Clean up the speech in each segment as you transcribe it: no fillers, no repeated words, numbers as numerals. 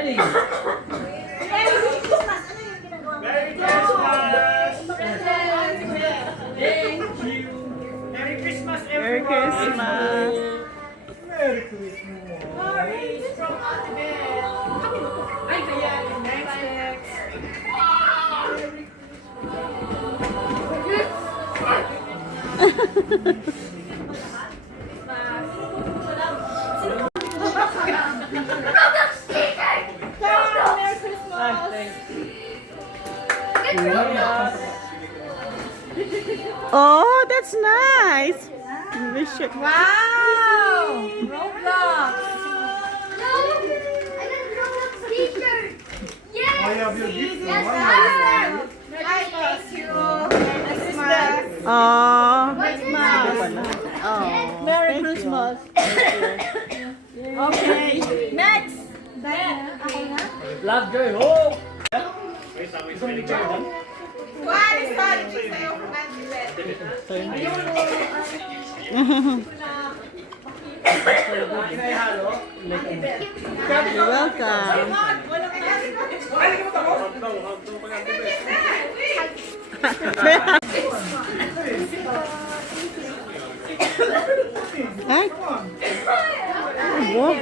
Ready? Merry Christmas! Ano yung ginagawa mo? Merry Christmas! Thank you. Merry Christmas, Merry everyone! Christmas. Merry Christmas! Maurice from Ate Bell. Ay, kaya, next. Merry Christmas! Oh, that's nice. Wish it. Wow! Roblox! I have your gift. I thank you. Christmas. Oh. Christmas. Oh. Merry Thank you. Christmas. Okay. Next. Ako na? Love, joy, hope. Kuhan is solid sa'yo kung You're welcome. Ay. Wow.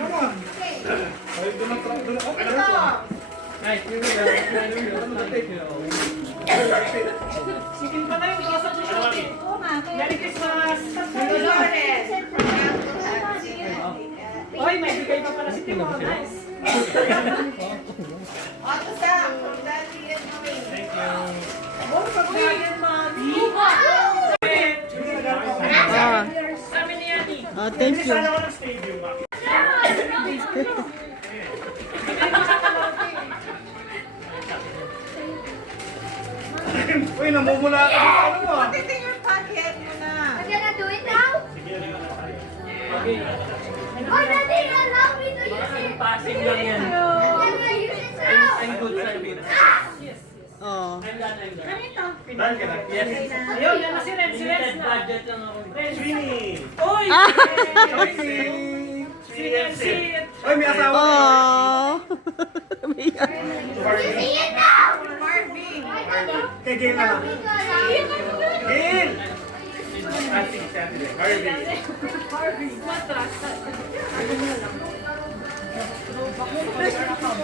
Come on. Nice, here we go. Thank you. Chicken pa na yung kasap ni Shopee. Merry Christmas! Oy, may bigay pa pala si Timo. Nice. Thank you. Oh, pagkain, Mami. Oh. Sabi ni Yani. Oh, thank you. Sana ako ng stadium, Mami. Uy, namumula ka sa ano mo. Titing your pocket mo na. I'm gonna do it now. Okay. Oh, Daddy, allow me to use it. Passing lang yan. I'm gonna use it now. I'm good, Service. Oh. I'm done, I'm done. Dahil ka na. Yes. Ayun, yan na si Red. Si Red Limited na. budget lang ako. Sweeney. Uy! CNC. Uy, may asawa ka. Oh. See it now. Marvin! Kay Gail na lang. Harvey. Gail! Harvey.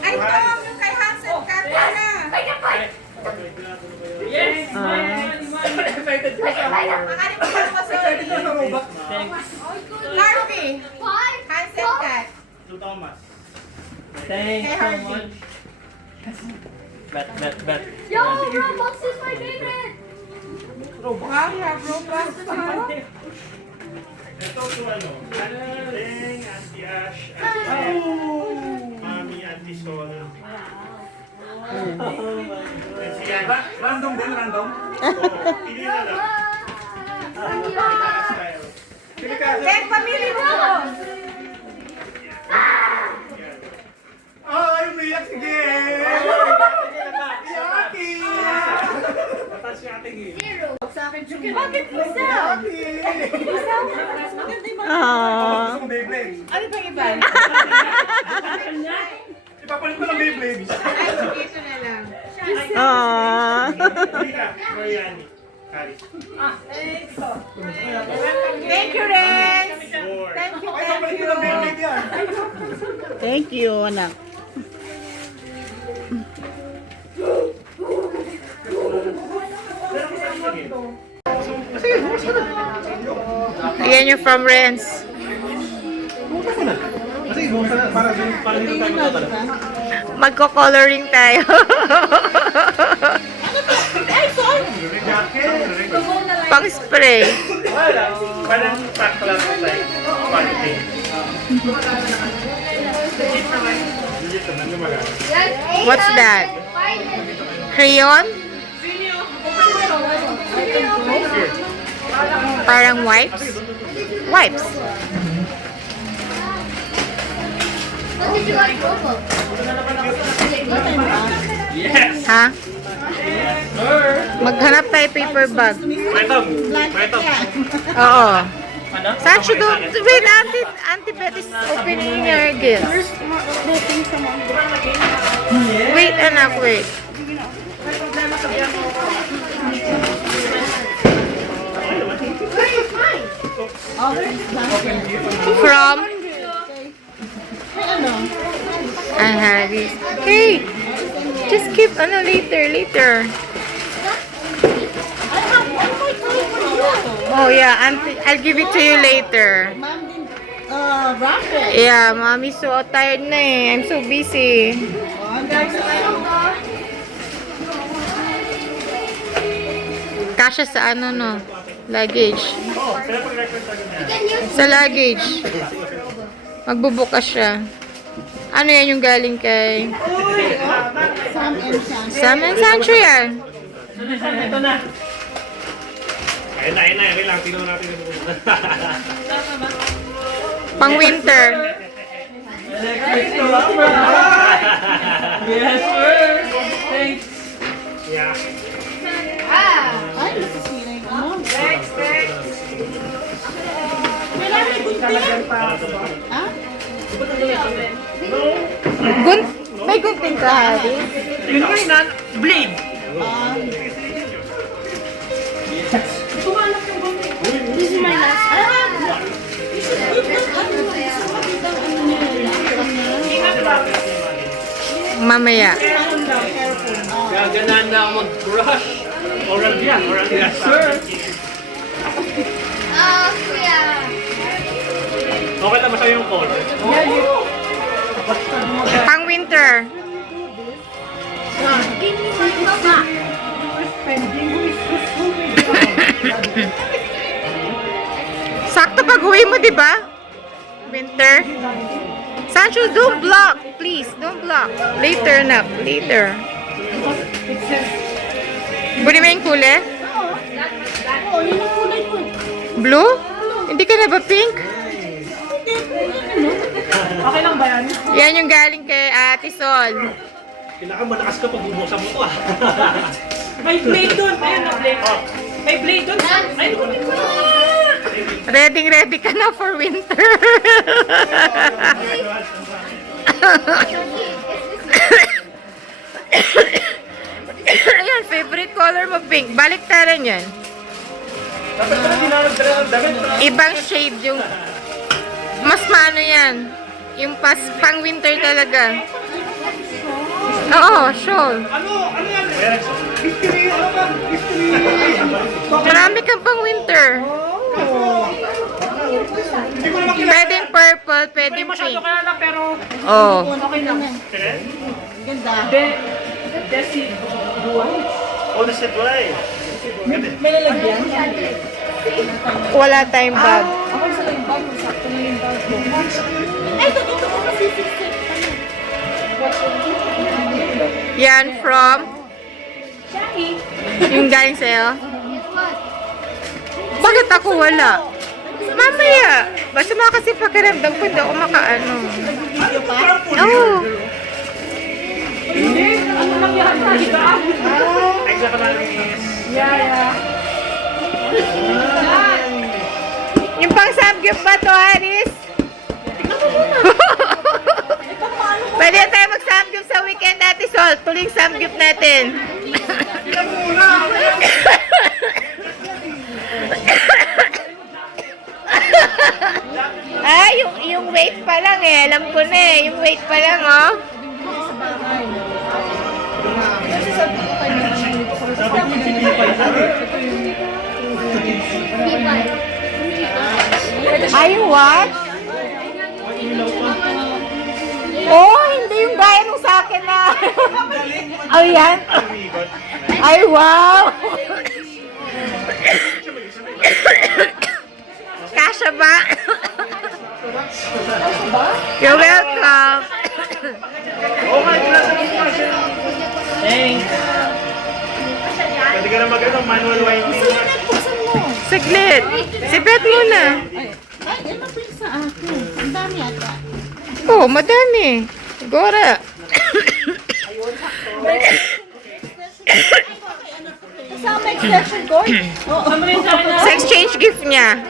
Ay, Tom! Yung kay Hansen Kaka na! Yes! Excited ka sa Makalim mo ako sa Excited ka sa robot. Thanks. Harvey! Five. Hansen Kat! To Thomas. Thanks so much. Bet. Yo, Roblox is my favorite. Wow, you have Roblox pa! Ito to ano? Ating, Auntie Ash, Auntie Ed, Mami, Auntie Sol. And si Yan. Random din, random? Oo, pili na lang. Style. Pili ka. Then, pamili mo! Ay, umiyak si Gail! Yaki! Mataas si Ate Gail. Zero. Bakit isa? Oh. Gusto mo Beyblade? Ano ba iba? Ipapalit ko ng Beyblade. Ay, dito na lang. Oh. Pili ka, Mariani. Karis. Thank you, Rex! Four. Thank you, Ay, thank papalit ko you! ng Beyblade yan. Thank you, anak. Ayan yung from Renz. Kasi para dito tayo magpapala. Magko-coloring tayo. Pang-spray. Parang pack lang tayo. Parting. What's that? Crayon? Parang wipes? Wipes. What did you like, Roblox? Yes! Ha? Maghanap tayo paper bag. Pretong. Oo. Ano? Sancho, don't wait, Auntie Beth is opening your gifts. Wait, anak, wait. From Harry. Hey, just keep later. Oh yeah, Auntie, I'll give it to you later. Raffle. Yeah, mommy's so tired na eh. I'm so busy. Kasha sa ano no? Luggage. Sa luggage. Magbubukas siya. Ano yan yung galing kay Sam and Sancho yan? Ito na. Ayun na. Lang. Tingnan natin. Pang winter. Yes, sir. Thanks. Yeah. Ay, nasisira yung ano. Ha? May gunting ka, Harry? Yun nga yun, blade. This is my last. Mamaya. Gaganan na ako mag-brush. Oral yan. Yes, sir. Oh, yeah. Okay na ba sa'yo yung call? Pang winter. Give me my mama. Sakto pag uwi mo, di ba? Winter. Sancho, don't block. Please, don't block. Later na. Later. Kunin mo yung kulay? Oo, yun ang kulay ko. Blue? Hindi ka na ba pink? Okay lang ba yan? Yan yung galing kay Ate Sol. Kailangan malakas ka pag bubuksan mo to ah. May blade doon. Ayun na, blade. May blade doon. Ayun ko. Ready ka na for winter. Ayan, favorite color mo pink. Baliktaran yan. Dapat pala dinaragdala ng damit. Ibang shade yung... Mas maano yan. Yung pang winter talaga. Oo, shawl. Ano yan? History, ano ba? History. Marami kang pang winter. Hindi ko naman kilala. Pwedeng purple, pwedeng Masyado pink. kaya lang, pero Oh. okay lang. Ganda. Desi. Oh, this is why. May lalagyan? Wala tayong bag. Ako sa yung bag, sakto na yung bag mo. Ay, ito ko kasi sisip. Yan from... Yung galing sa'yo? Bakit ako wala? Mamaya. Basta mga kasi pakiramdam ko hindi ako makaano. Video pa? Oo. Hindi. Ano lang yan? Diba? Extra ka na rin is. Yeah. Yung pang samgyup ba to, Haris? Pwede tayo mag-samgyup sa weekend natin, Sol. Tuling samgyup natin. Ah, yung weight pa lang eh. Alam ko na eh. Yung weight pa lang, oh. Ay, what? Oh, hindi yung gaya nung sa akin na. Oh, yan. Ay, wow. Kasha ba? You're welcome. Oh my God! Thanks. Pwede ka na mag-ano, manual winding. Saglit. Si Beth muna. Ay, ito po yung sa akin. Ang dami ata. Oh, madami. Gora. Ay, Kasama extension cord? Saan mo rin sa akin na? Sa exchange gift niya.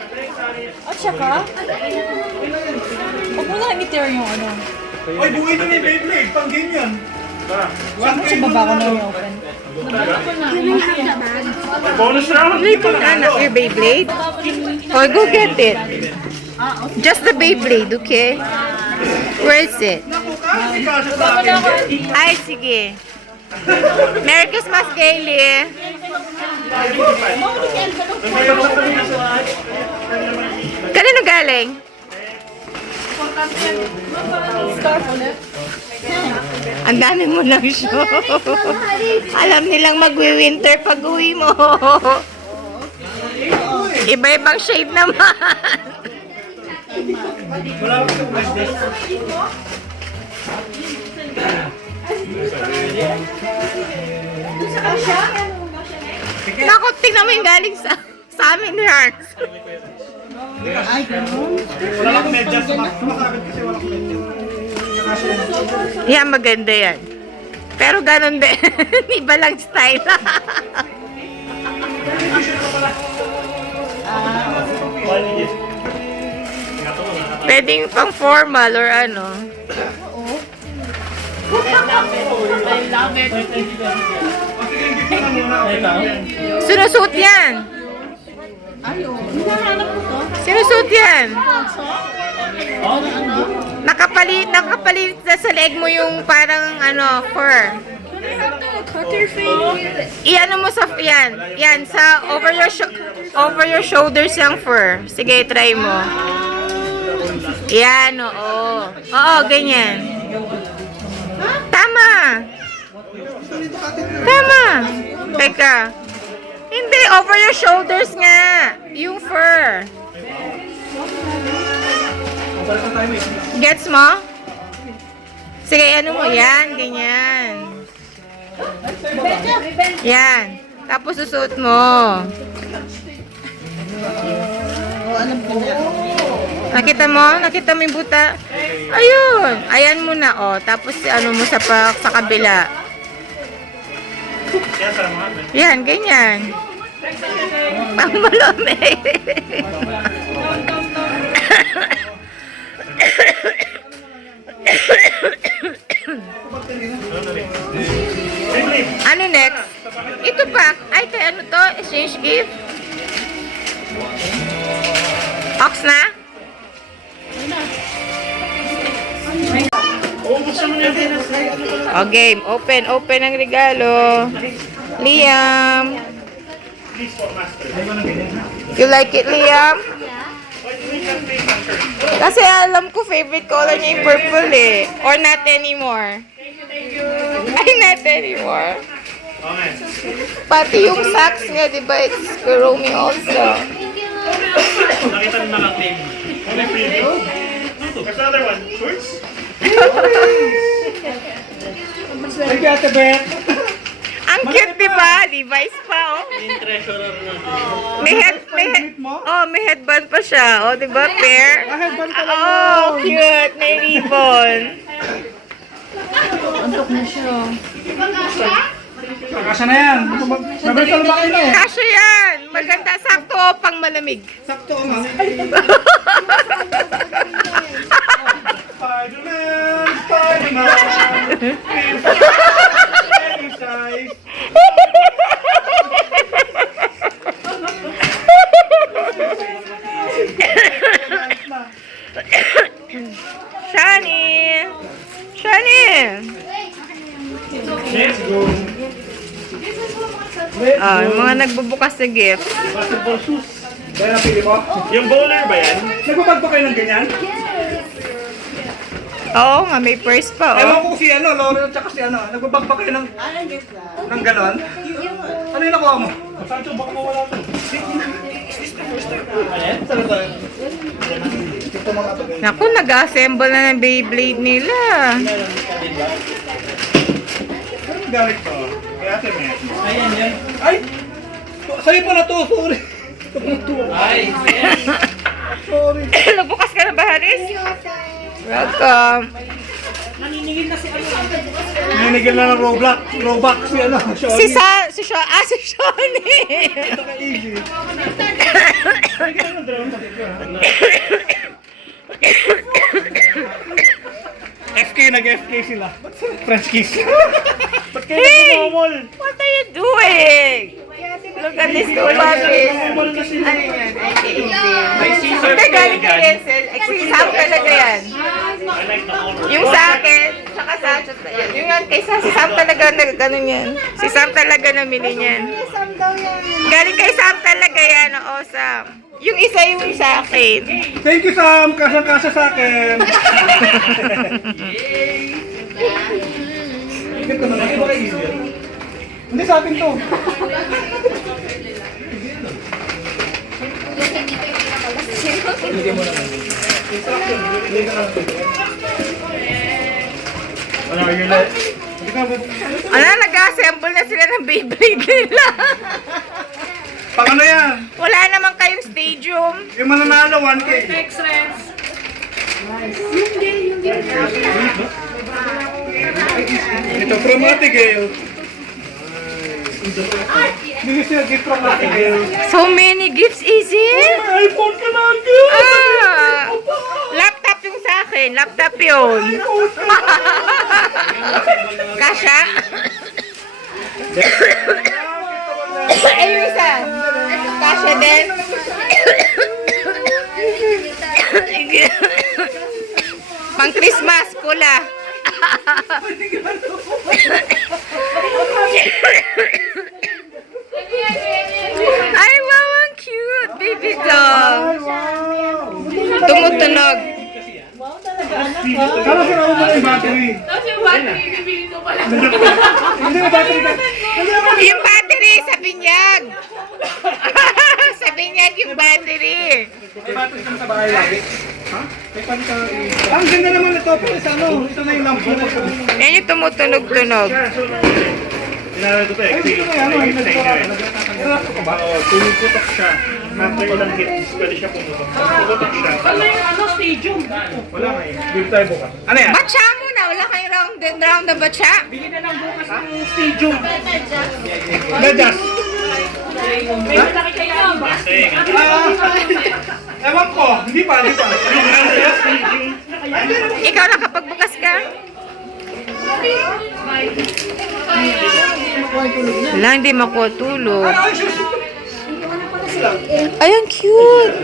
At saka? Huwag mo na i-tear yung ano. Ay, buhay na ni Beyblade. Pang game yan. Saan mo sa baba ko na yung open? Bonus round. Play ko na anak your Beyblade. Oh, go get it. Just the Beyblade, okay? Where is it? Naku, kasi kasya sa akin. Ay, sige. Merry Christmas, Kaylee. Kanino galing? Ang dami mo lang show. Alam nilang magwi-winter pag uwi mo. Iba-ibang shade naman. Wala akong business. Naku, tingnan mo yung galing sa amin, Hearts. Wala akong medyas. Sumakabit kasi wala akong medyas. Yan, maganda yan. Pero ganun din. Iba lang style. Pwedeng pang formal or ano. Sinusuot yan. Sinusuot yan. Nakapalit sa leeg mo yung parang ano, fur. Iano mo sa yan. Yan sa over your shoulders yung fur. Sige, try mo. Yan, oo. Oo, ganyan. Tama. Tama. Teka. Hindi, over your shoulders nga. Yung fur. Gets mo? Sige, ano mo? Yan, ganyan. Yan. Tapos susuot mo. Nakita mo? Nakita mo yung buta? Ayun. Ayan mo na, oh. Tapos ano mo sa kabila. Yan, ganyan. Pang malamig. Ano next? Ito pa. Ay, ano to? Exchange gift? Ox na? O, game. Open. Open ang regalo. Liam. You like it, Liam? Kasi alam ko favorite color niya yung purple eh. Or not anymore. Ay, not anymore. Pati yung socks niya, di ba? It's Kuromi also. Nakita nyo na lang name. Only preview. There's another one. Shorts? Thank you, Ate Beth. Ang cute, di ba? Levi's pa, oh. May headband pa siya. Oh, di ba? Pair. Oh, cute. May ribbon. Kasya na yan. Mabalik ba kayo? Kasya yan. Maganda. Sakto, pang malamig. Sakto nga. Spider-Man! Spider-Man! Any size! Shani! Shani! Let's go! Oh, yung mga nagbubukas na gift. Basketball shoes. Kaya napili mo? Yung bowler ba yan? Nagbabag pa kayo ng ganyan? Oo nga, may purse pa, oh. Ewan ko si ano, Lauren at saka si ano. Nagbabag pa kayo ng ganon? Ano yung nakuha mo? Sancho, baka mawala ito. Is this the first time? Ayan? Saan ito? Ito mga ito. Naku, nag-assemble na ng Beyblade nila. Anong gamit ko? Kaya ate may. Ayan yan. Ay! Sa'yo pala to, sorry. Ay, sorry. Nagbukas ka na ba, Haris? Welcome. Naniningil na si ano. Ninigil na ng Roblox si ano, Si Shawnee. Ito ka easy. FK, nag-FK sila. French kiss. Ba't kayo nagmamol? What are you doing? Look at these two puppies. Nagmamol na sila. Ano yan? Ay, Hindi, galing kay Hazel. Sam talaga yan. Yung sa akin, tsaka sa yun. Yung yan, kay si Sam talaga ganun yan. Si Sam talaga namili niyan. Galing kay Sam talaga yan. Oo, Sam. Yung isa yung sa akin. Thank you, Sam. Kasang-kasa sa akin. Ito naman, ito ka easy. Hindi sa akin to. Wala ka yun lang. Ano, nag-assemble na sila ng Beyblade nila. Pang ano yan? Wala naman kayong stadium. Yung mananalo, 1K. Next, Renz. Ito, from Ate Gail. This is your gift from Ate Gail. So many gifts, is it? May iPhone ka na agad! Laptop yung sa akin. Laptop yun. Kasha? Ay, yung isa. Kasha din. Pang Christmas, pula. Ay, wow, ang cute, baby doll. Tumutunog. Kala sila mo yung battery. Tapos yung battery, bibili ko pala. Hindi na battery ka. Yung battery, sa binyag. Sa binyag yung battery. May battery ka na sa bahay lagi. Ha? May palit ka. Ang ganda naman ito. Pero sa ano, ito na yung lamp mo. Yan yung tumutunog-tunog. Inalala ko to eh, kasi yung pumuputok siya. After ilang hits, pwede siya pumutok. Pumutok siya. Ano yung ano, stadium? Wala nga eh. Bili tayo bukas. Ano yan? Batsa mo na. Wala kayong round na batsa. Bili na lang bukas ng stadium. Gajas. May malaki kayo. Ewan ko. Hindi pa. Ikaw nakapagbukas ka? Wala, hindi makuha tulog. Ay, ang cute.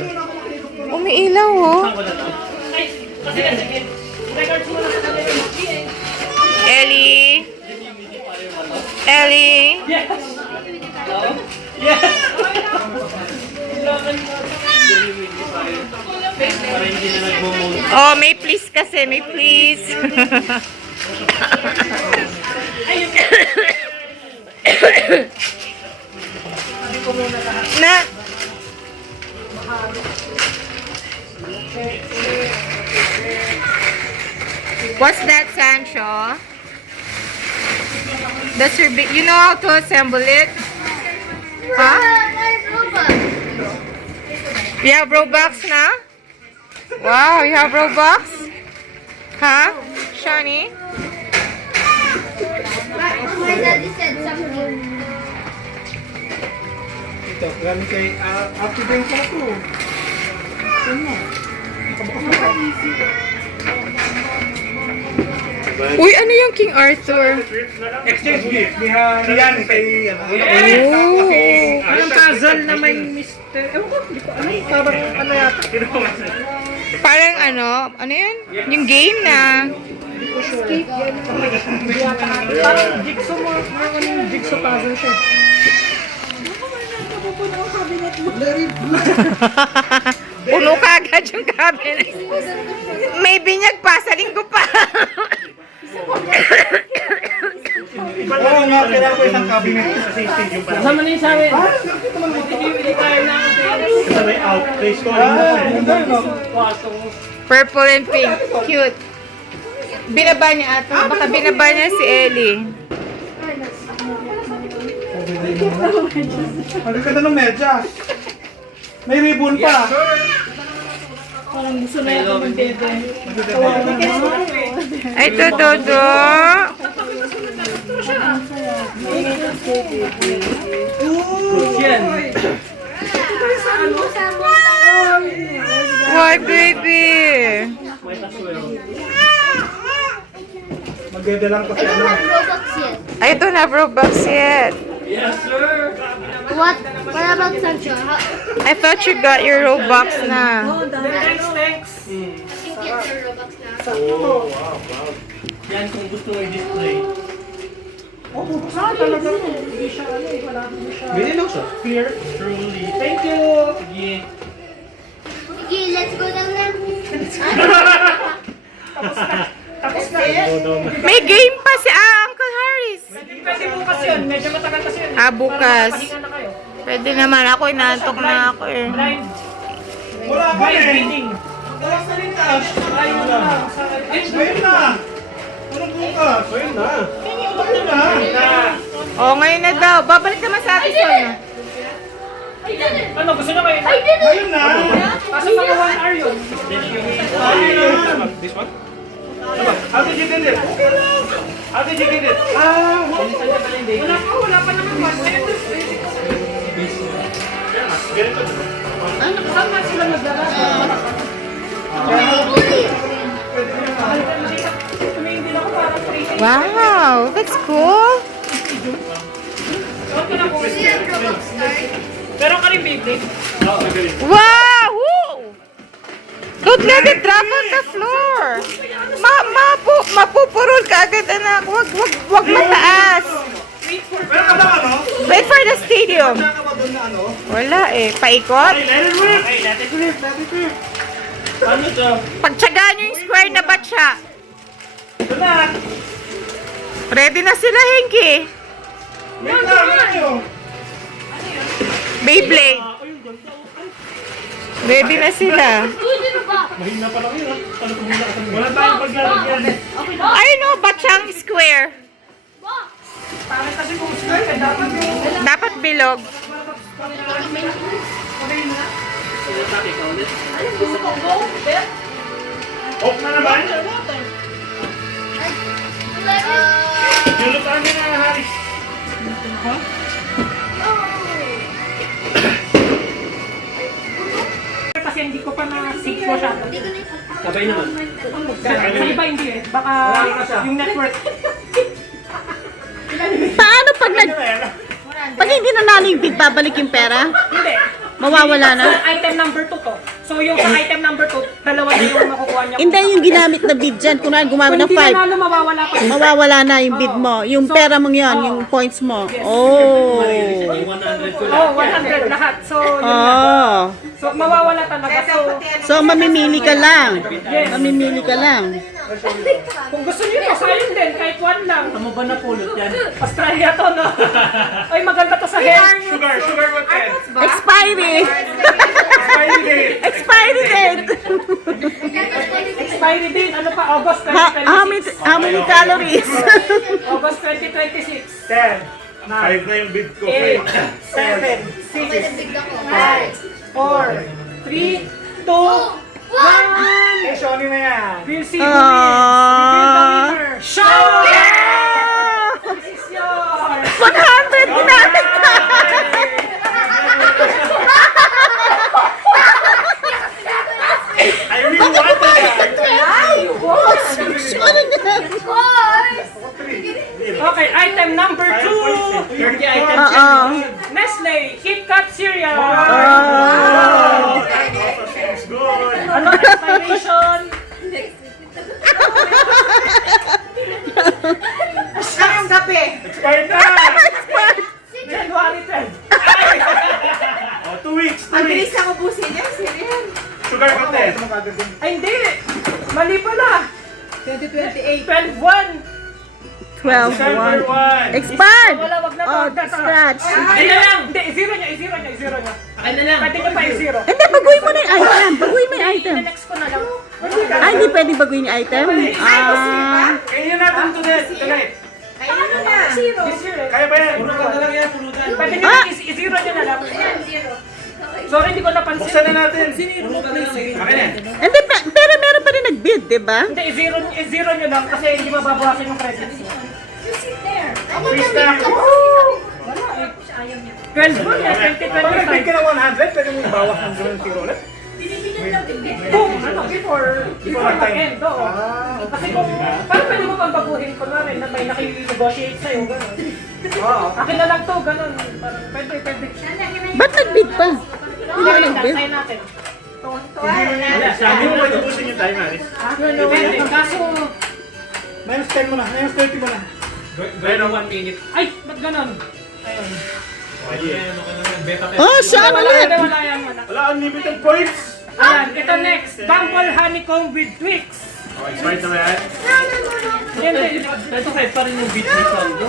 Umiilaw, oh. Ellie. Ellie. Oh, may please kasi. May please. Na. What's that, Sancho? That's your big. You know how to assemble it? Huh? You have Robux now? Wow, you have Robux? Huh? Shawnee? My daddy said something. Ito, gamit kay after day pala to. Uy, ano yung King Arthur? Exchange gift. Yan kay ano. Anong puzzle na may mister? Ewan ko, hindi ko ano. Parang ano yata. Parang ano yan? Yung game na. Parang jigsaw mo. Parang ano yung jigsaw puzzle siya. Puno ka agad yung cabinet. May binyag pa, sa linggo pa. Oo nga, kailangan ko isang cabinet. Kasama na yung sa amin. Hindi tayo na ang Kasi may out, play scoring Ganda yun, no? Purple and pink. Cute. Binaba niya ata. Baka binaba niya si Ellie. Ang ganda ng medyas. May ribbon pa. Parang gusto na yung mag-dede. Ay, Todo. Yan. Why, baby? Magdadalang kasi ano. Robux yet. I don't have Robux yet. Yes, sir. What? What about Sancho? I thought you got your Robux na. Thanks. You get your Robux now. Oh, wow, wow. Yan kung gusto mo i-display. Bili lang siya. Clear, truly. Thank you. Sige. Sige, let's go down now. Tapos na. May game pa si Uncle Harris. Pwede bukas yun. Medyo matagal kasi yun. Bukas. Pahinga na kayo. Pwede naman ako, inaantok na ako eh. Blind. Wala pa Blind eh. reading. Wala sa lintas. Ayun na. Ayun na. Anong bukas? Ayun na. Ayun na. Oh, ngayon na daw. Babalik naman sa atin son. Ano, gusto nyo kayo? Ayun na. Kaso mga 1 hour yun. Ayun na. This one? How did you get it? Okay lang. How did you get it? Wala pa naman 1 minute. Saan na sila maglalaro? Tumingin ako parang 3 days. Wow, that's cool. Okay na po. Pero ka rin Beyblade. Wow! Woo! Don't let it drop on the floor. Mapupurol ka agad, anak. Wag mataas. Meron ka ba ano? Wait for the stadium. Meron ka ba doon na ano? Wala eh. Paikot? Let it rip! Hey, let it rip! Ano to? Pagtsagaan nyo yung square na batya. Ito na. Ready na sila, Henky. Wait lang. Ano? Beyblade. Ready na sila. Mahina pa lang yun, ha? Ano kung wala ka wala tayong paglalagyan. I know, batyang square. Pangit kasi kung square ka, dapat yung... Dapat bilog. Off na naman! Julutan niya na, Haris. Kasi hindi ko pa na-sync mo siya. Sabay naman. Sa iba hindi eh. Baka yung network. Paano pag hindi nanalo yung bid, babalik yung pera? Hindi. Mawawala na? Sa item number 2 to. So yung sa item number 2, dalawa na yung makukuha niya. Hindi yung ginamit na bid dyan. Kung gumamit ng Kung hindi 5, nanalo, mawawala pa. mawawala na yung bid mo. Yung pera mong yon, yung points mo. Oh. Yung 100 ko lang. Oh, 100 lahat. So, yun na. Oh. So, mawawala talaga. So mamimili ka lang. Mamimili ka lang. Kung gusto niyo to, sayang din. Kahit 1 lang. Ano ba napulot yan? Australia to, no? Ay, maganda to sa hair. Sugar content. Expiry. Expiry date. Expiry date. Expiry date, ano pa? August How 2026. many calories? August 2026. 10. 5 na yung bid ko. 8, 7, 6, 5, 4, 3, 2, 1. Eh, Shoni na yan. We'll see who wins. Reveal the winner. Show! Yeah! This is yours. 100 natin ka! I really wanted that! Okay, item number 2. 30 items. Nestle KitKat cereal. Oh, that also seems good. Ano expiration? Ang gabi. Expired na. January 10. Oh, 2 weeks. 2 Ang weeks. bilis na ubusin niya, cereal. Sugar content. Ay, hindi. Mali pala. 2028. 12-1. 12, December 1. 1. Expired! Wala, wag na to. Oh, Wag na to. scratch. Ay, na lang. Hindi, i-zero niya, i-zero niya, i-zero niya. Ay na lang. Pwede niyo pa i-zero. Hindi, baguhin mo na yung item. Baguhin mo yung item. I-next ko na lang. Ay, hindi pwede baguhin yung item? Kaya natin tonight. Ayun na. This year eh. Kaya ba yan? Pwede niyo i-zero niya na lang. Sorry, hindi ko napansin. Buksan na natin. Akin na. Hindi, pero meron pa rin nag-bid, di ba? Hindi, i-zero niyo lang kasi hindi mababawasan yung credits niyo. Free stack. ayaw niya. 12 mo yan, Pag nag-bid ka 2025. ng 100, pwede mong bawas ng ganun zero ulit. Binibigyan lang din. Kung ano, before mag-end, oo. Kasi kung, parang pwede mo pang baguhin ko na rin na may naki-negotiate sa'yo, gano'n. Oo. Akin na lang to, gano'n. Parang pwede. Ba't nag-bid pa? Hindi na lang, sign natin. Wala, sabi mo ba tubusin yung time, Aris? Pwede, kaso, Minus 10 mo na, minus 30 mo na. Pero 1 minute. ay, ba't gano'n? Ayun. Oh, siya ano Wala, yan? wala yan, wala. Wala, unlimited points! Ayan, ito next, Bumble Honeycomb with Twix. Oh, expired na ba yan? Hindi, 25 pa rin yung beat ni Sondo.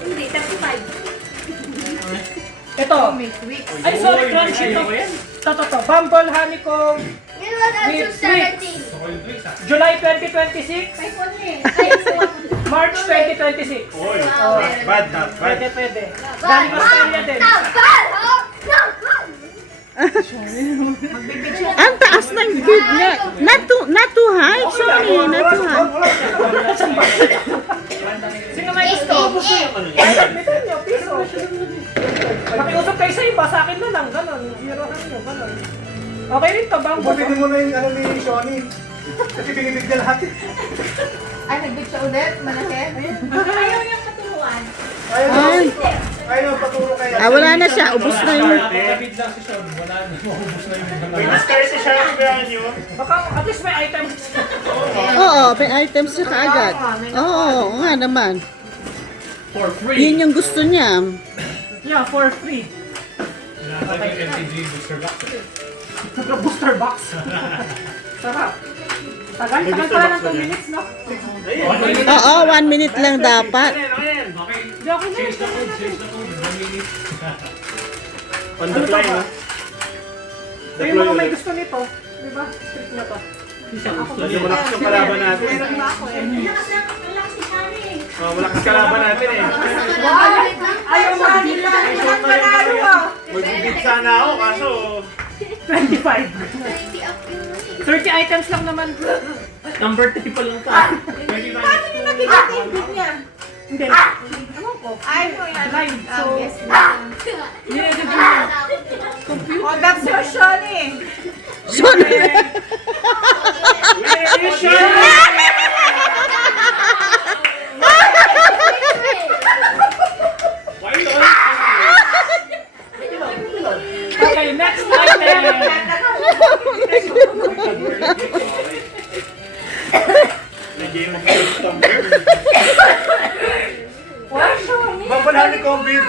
Hindi, 35. ito. Ay, sorry, crunchy ito. Ito. Bumble Honeycomb, It was also 17. July 2026, iPhone niya eh. March 2026. Oy, bad, not bad. Pwede. Galing Australia din. Ang taas ng bid niya. Not too high, sorry, not too high. Sino may gusto? Admitin nyo, piso. Makiusap kayo sa iba, sa akin na lang, ganon. Zerohan nyo, ganon. Okay rin to, Bumble. Pabili mo na yung ano ni Shoni. Kasi binibig ka lahat. Ay, nag-bid siya ulit, malaki. Ayaw niyang paturuan. Ay, Ayaw, paturo kaya. wala na siya. Ubus na yung... Kapit lang si Sean, wala na, maubos na yung mga. May discarte siya, kaya nyo. Baka at least may items. Oo, may items siya kaagad. Oo nga naman. For free. Yun yung gusto niya. Yeah, for free. Nakatay yung LTG booster box. Booster box. Sarap. Tagal pala ng 2 minutes, no? Oo, 1 minute lang dapat. Okay. Di ako na. Change the code, 1 minute. On the fly, no? So yung mga may gusto nito, di ba? Trip na to. Hindi mo lakas yung kalaban natin. Lakas si Shani eh. Oh, malakas kalaban natin eh. Ayaw mo nila. Walang panalo ah. Mag-bid sana ako, kaso... 25. 20 up yung 30 items lang naman. Number 3 pa lang ka. Paano niyo nakikita yung bid niya? Hindi. Ay, mo yan. Blind. So, Yes na. i-edit mo yan. Oh, that's your Shoni. Sorry. Why not? Okay, next item. Nag-game of number. Bumble Honeycomb bid.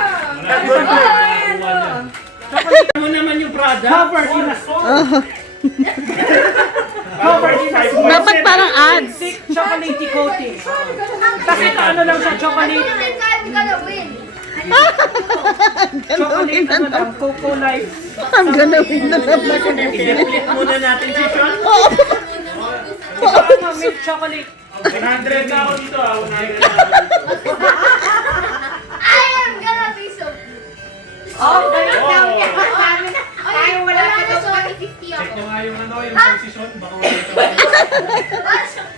Mo naman yung Prada. Covered in a covered in a Dapat parang ads. thick chocolatey coating. Kasi ito ano lang siya, chocolate. I'm gonna win. Chocolate ano lang, Coco Life. Ang ganawin na naman. I-flip muna natin si Sean. Ito ano, milk chocolate. 100 na ako dito ah. 100 na ako. I am gonna be so. Oh, ganun daw niya. Ay, wala na so 50 Check ako. nyo nga yung ano, yung position. Baka wala ito.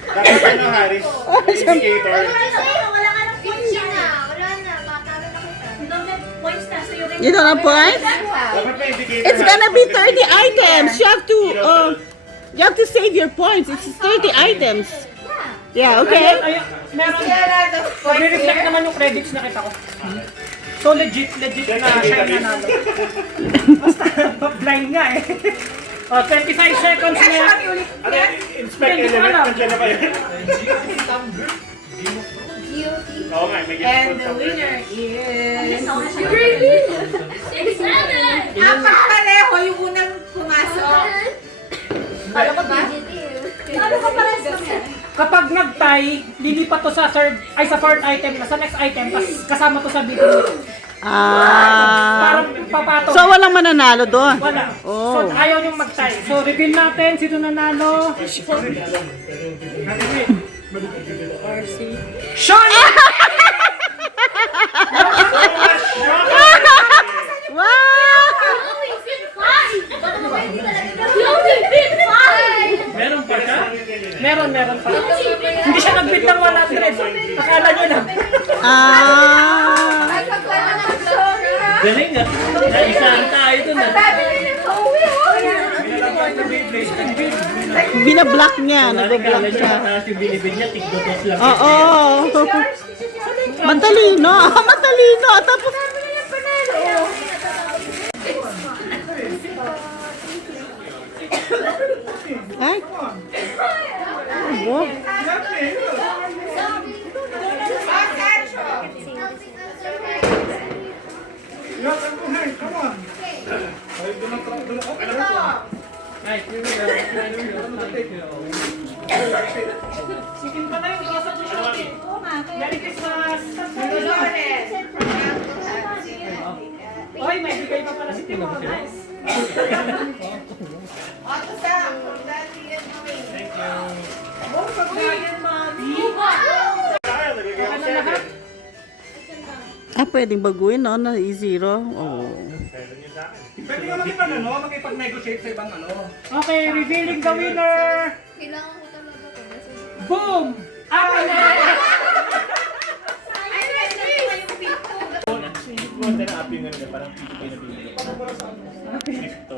Dapat ano, Haris? Indicator. Wala ka ng points na. Wala na. Matalo na kita. You don't have points na, so you can... You don't have points? Dapat may indicator. It's gonna be 30 items. You have to save your points. It's 30 items. Yeah, okay. Ayun, meron. Pag-reflect naman yung credits na kita ko. So legit na siya yung nanalo. Basta blind nga eh. 25 seconds na yan. Ano, inspect element. Nandiyan na ba yun? Oo nga, may And gift the winner is... Seven. Apat pareho yung unang pumasok. Ano ka ba? Ano ka pares kami? Kapag nag-tie, lilipat to sa fourth item, sa next item, tas kasama to sa video. Parang papato. So, walang mananalo doon? Wala. Oh. So, ayaw niyong mag-tie. So, reveal natin sino nanalo. Sean! Wow! Meron pa siya? Meron pa. Hindi siya nag-bid ng 100. Akala niyo lang. Ah. Ay, pagkala ng sorry. Isang tayo dun. Binablock niya. Nabablock siya. Tapos yung binibig niya, tigdotos lang. Oo. Matalino. Matalino. Tapos, ay. Wow. Come on. Ay, doon ako. Ay, here we are. Sige pa na yung basa ng shopping. Merry Christmas! Oy, may bigay pa pala si Timo. Nice! Ano lahat? Pwedeng baguhin, no? Na zero. Oh. Pwede nga makipag-negotiate sa ibang ano. Okay, revealing the winner! Kailangan ko talaga to. Boom! Apple! Konti na api nga nila, parang PPK na binili. Ito.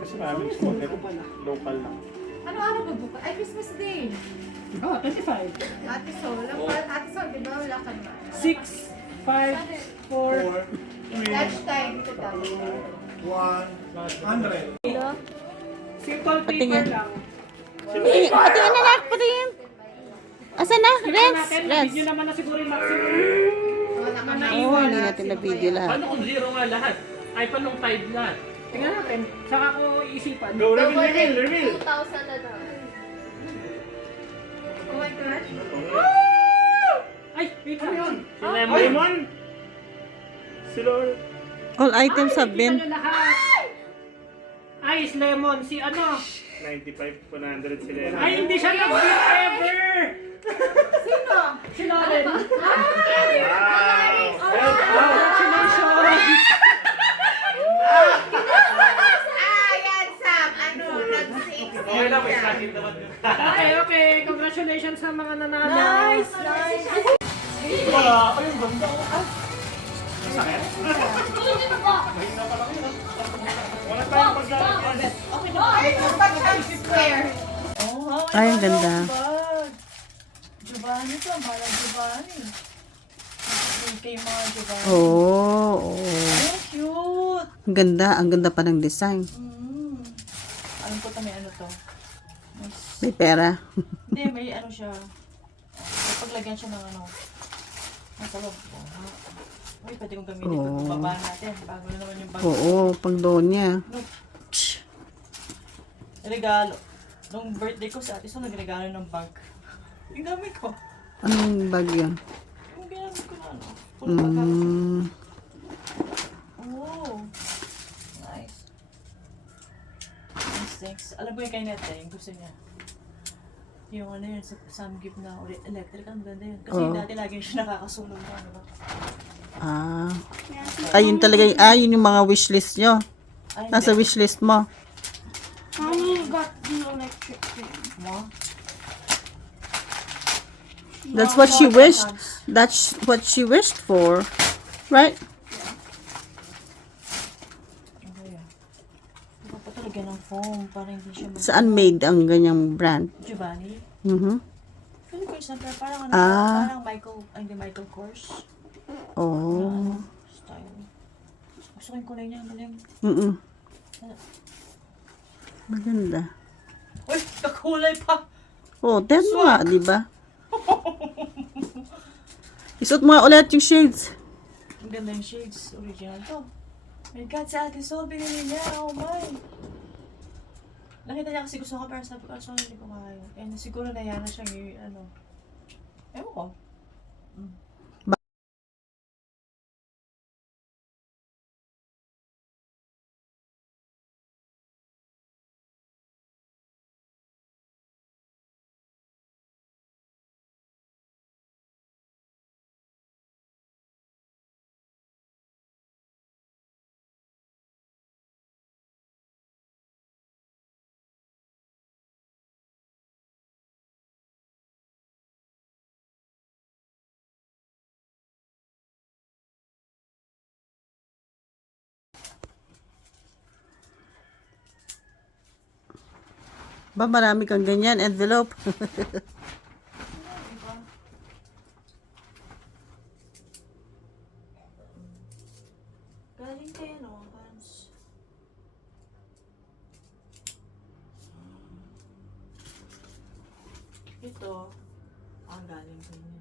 Kasi maraming smoker, local lang. Ano araw ba buka? Ay, Christmas Day. Oh, 25. Ate Sol, di ba wala ka na? 6, 5, 4, Lunch time, ito tayo. 100. simple Patingin. paper lang. Patingin na lang. Patingin. Asan na? Renz. Natin, Renz. video naman na siguro yung maximum. Oo, hindi natin na video lahat. Paano kung zero nga lahat? Ay, paano tide lahat? Tingnan natin. Saka ko iisipan. Go, reveal! 2,000 na daw. Oh my gosh. Ay, wait lang yun. Si Lemon! Si Lord! All items have been. Kita nyo lahat. Ice lemon. Si ano? 95, 100 si Lemon. Ay, hindi siya nag-beat ever! Sino? Si Lauren. Wow! Congratulations! Yan, Sam. Ano, nag-six. Okay, okay. Congratulations sa mga nanalo. Nice! Wala tayong pagkakas. Square. Ay, ang ganda. Giovanni to, malang Giovanni. Kay mga Giovanni. Oh. Ang cute! Ang ganda. Ang ganda pa ng design. Alam ko may ano to. May pera. Hindi, may ano siya. May paglagyan siya ng ano. Nasa loob. Uy, pwede kong gamitin Oo. pag babaan natin. Bago na naman yung bag. Oo, pang doon niya. Regalo. Nung birthday ko sa ate, so nagregalo ng bag. Yung gamit ko. Anong bag yun? Yung ginamit ko na ano. Full bag ako. Oh. Nice. Nice, thanks. Alam ko yung kay Nete, yung gusto niya. Yung ano yun, some gift na electric, ang ganda yun. Kasi Oo. dati lagi siya nakakasulong na, diba? Ayun talaga. Yun yung mga wishlist nyo. Ay, Nasa wishlist mo. Mommy got the electric thing. mo. That's what she wished. That's what she wished for. Right? Okay. Iba pa talaga ng foam para hindi siya Saan made ang ganyang brand? Giovanni? Mhm. Feeling ko isang parang ano, Ah. parang hindi Michael Kors. Oh. Style. Gusto ko yung kulay niya, ang galing. Mm. Maganda. Uy, kakulay pa! Oh, ten mo nga, di ba? Isuot mo nga ulit yung shades. Ang ganda yung shades. Original to. My God, si Ate Sol, binili niya. Oh my! Nakita niya kasi gusto ko pero sabi ko, sorry, hindi ko kaya. And siguro na yan na siyang, ano. Ewan ko. Ba, marami kang ganyan, envelope. Galing kayo, no, Hans? Ito, ang galing ko niya.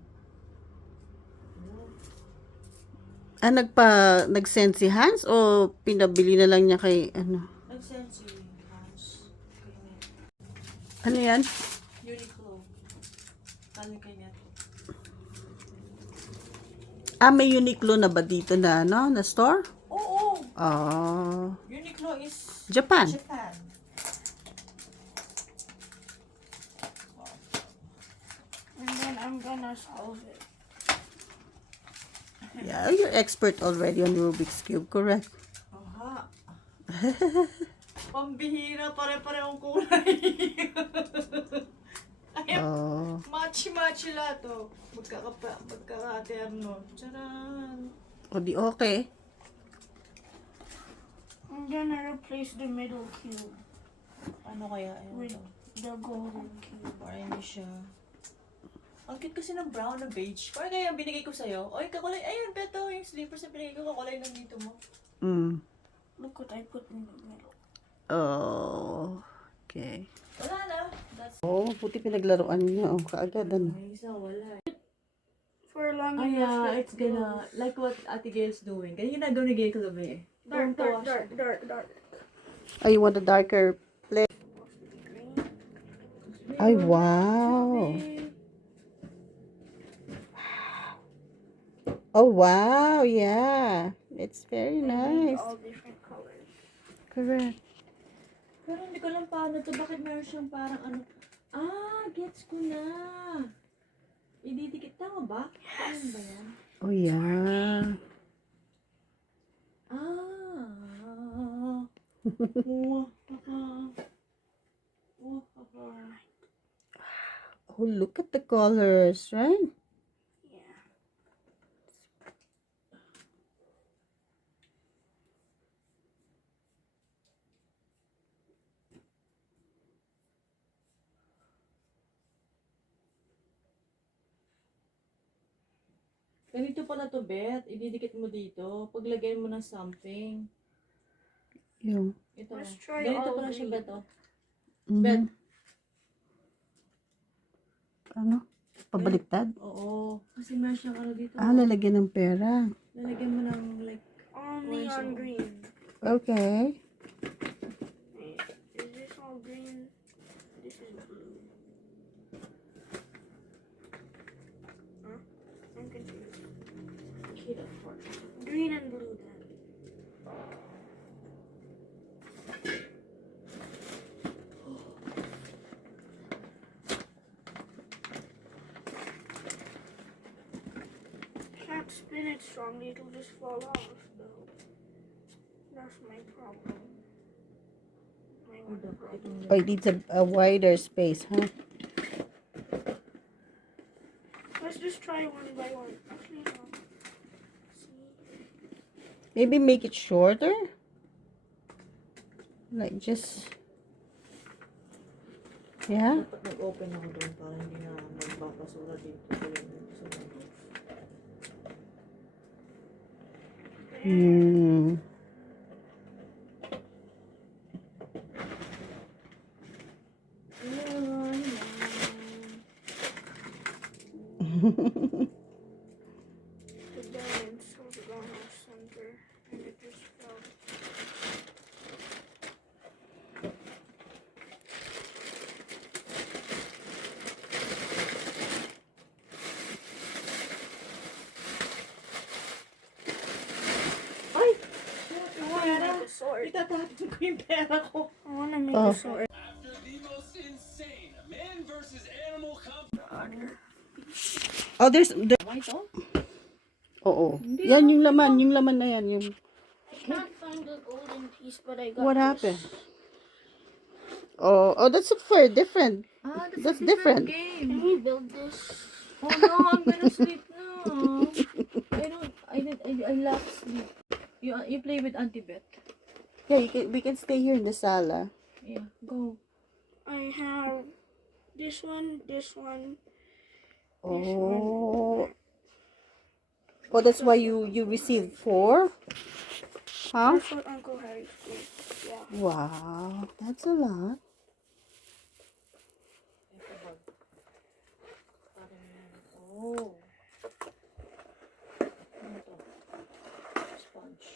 Nag-send si Hans o pinabili na lang niya kay, ano? Nag-send si Hans. Kaya Ano yan? Uniqlo. Galing kanya to. May Uniqlo na ba dito na, ano, na store? Oo! Oh, Uniqlo is Japan. Japan. And then I'm gonna solve it. Yeah, you're expert already on Rubik's Cube, correct? Aha. Pambihira, pare-parehong kulay. Ayan, Oh. machi-machi lahat, oh. Magkaka-terno. Charan! O di okay. I'm gonna replace the middle cube Ano kaya yun? with the golden cube. Para hindi siya... Ang cute kasi ng brown na beige. Parang kaya yung binigay ko sa'yo. Oy, kakulay. Ayun, beto. Yung slippers na binigay ko, kakulay ng dito mo. Mm. Look what I put in the middle. Oh. Okay. Wala na. That's... Oh, buti pinaglaruan niyo. Oh, kaagad, ano? Ay, isa, wala. For long Ay, enough. yeah, it's gonna... Like what Ate Gail's doing. Kaya yung nagawin ni Gail kagabi. Dark, dark, dark, dark, dark. Oh, you want a darker play? Green. Ay, wow. Oh, wow. Yeah. It's very nice. All different colors. Correct. Pero hindi ko lang paano to. Bakit meron siyang parang ano... Gets ko na. Ididikit. Tama ba? Ano ba yan? Oh, yeah. Oh, look at the colors, right? Yeah. Ganito pala to, Beth. Ididikit mo dito. Paglagay mo ng something. Yung. Ito. Let's try Ganito all pala siya, green. Beth. Oh. Mhm. Beth. Ano? Pabaliktad? Oo. Kasi meron siyang ano dito. Lalagyan ng pera. Lalagyan mo ng like... All neon green. Okay. Wait, is this all green? This is blue. Huh? I'm confused. Green and blue then. Can't spin it strongly, it'll just fall off though. That's my problem. My one problem. Oh, it needs a wider space, huh? Let's just try one by one. Actually, no. See? Maybe make it shorter? Like just... Yeah? Dapat nag-open ako doon para hindi na magbabasura dito. Hmm. The diamonds was gone off center and it just fell. Ay! I wanna make a sword. Itatapon ko yung pera ko. I wanna make Oh. a sword. After the most insane man versus animal conflict. Oh, there's... White oh? Oo. Yan yung laman na yan. Yung... I can't find the golden piece, but I got What this. happened? Oh, that's for different. That's That's different. game. Can we build this? Oh no, I'm gonna sleep now. I lack sleep. You play with Auntie Beth. Yeah, we can stay here in the sala. Yeah, go. I have this one, this one. Oh. Oh, that's why you received 4? Huh? That's what Uncle Harry gave. Yeah. Wow, that's a lot. Oh. Ano to? Sponge.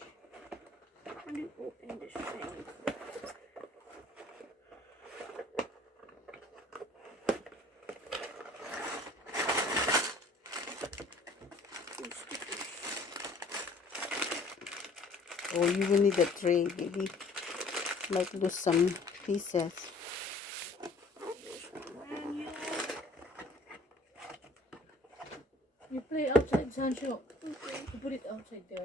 How do you open this thing? Two stickers. Oh, you will need a tray, baby. Might lose some pieces. Manual. You play outside, Sancho. Okay. You put it outside there.